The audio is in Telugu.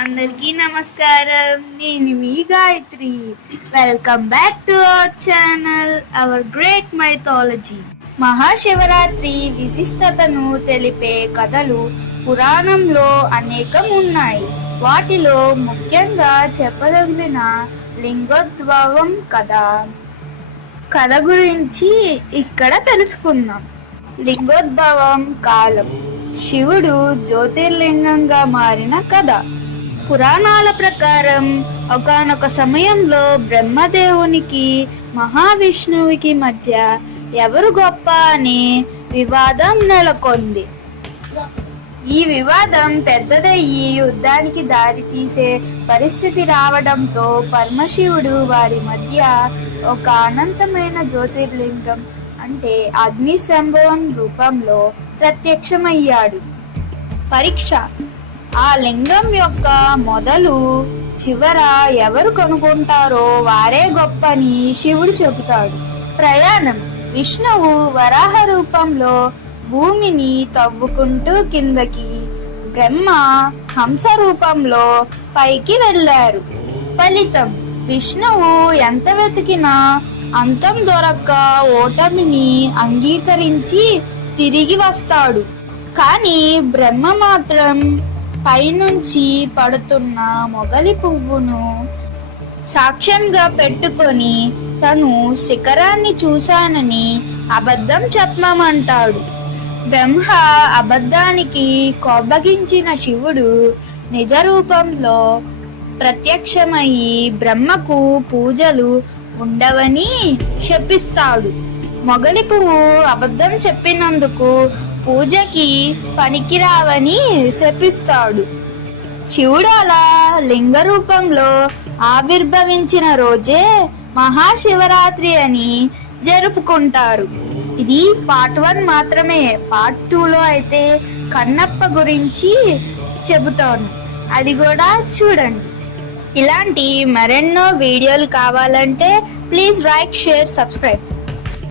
అందరికీ నమస్కారం. నేను మీ Gayatri. Welcome back to our channel, our great mythology. Mahashivratri విశిష్టతను తెలిపే కథలు పురాణంలో అనేకం ఉన్నాయి. వాటిలో ముఖ్యంగా చెప్పదగిన లింగోద్భవం కథ గురించి ఇక్కడ తెలుసుకుందాం. లింగోద్భవం కాలం శివుడు జ్యోతిర్లింగంగా మారిన కథ. పురాణాల ప్రకారం ఒకానొక సమయంలో బ్రహ్మదేవునికి మహావిష్ణువుకి మధ్య ఎవరు గొప్ప అనే వివాదం నెలకొంది. ఈ వివాదం పెద్దదయ్యి యుద్ధానికి దారి తీసే పరిస్థితి రావడంతో పరమశివుడు వారి మధ్య ఒక అనంతమైన జ్యోతిర్లింగం అంటే అగ్ని సంభవం రూపంలో ప్రత్యక్షమయ్యాడు. పరీక్ష. ఆ లింగం యొక్క మొదలు చివర ఎవరు కనుగొంటారో వారే గొప్పని శివుడు చెబుతాడు. ప్రయాణం. విష్ణువు వరాహ రూపంలో భూమిని తవ్వుకుంటూ కిందకి, బ్రహ్మ హంస రూపంలో పైకి వెళ్ళారు. ఫలితం. విష్ణువు ఎంత వెతికినా అంతం దొరక్క ఓటమిని అంగీకరించి తిరిగి వస్తాడు. కానీ బ్రహ్మ మాత్రం పైనుంచి పడుతున్న మొగలి పువ్వును సాక్ష్యంగా పెట్టుకొని తను శిఖరాన్ని చూశానని అబద్ధం చెప్పమంటాడు. బ్రహ్మ అబద్ధానికి కోపగించిన శివుడు నిజ రూపంలో ప్రత్యక్షమయ్యి బ్రహ్మకు పూజలు ఉండవని శపిస్తాడు. మొగలి పువ్వు అబద్ధం చెప్పినందుకు పూజకి పనికిరావని శపిస్తాడు. శివుడు అలా లింగ రూపంలో ఆవిర్భవించిన రోజే మహాశివరాత్రి అని జరుపుకుంటారు. ఇది పార్ట్ 1 మాత్రమే. పార్ట్ 2లో అయితే కన్నప్ప గురించి చెబుతాను, అది కూడా చూడండి. ఇలాంటి మరెన్నో వీడియోలు కావాలంటే ప్లీజ్ లైక్, షేర్, సబ్స్క్రైబ్.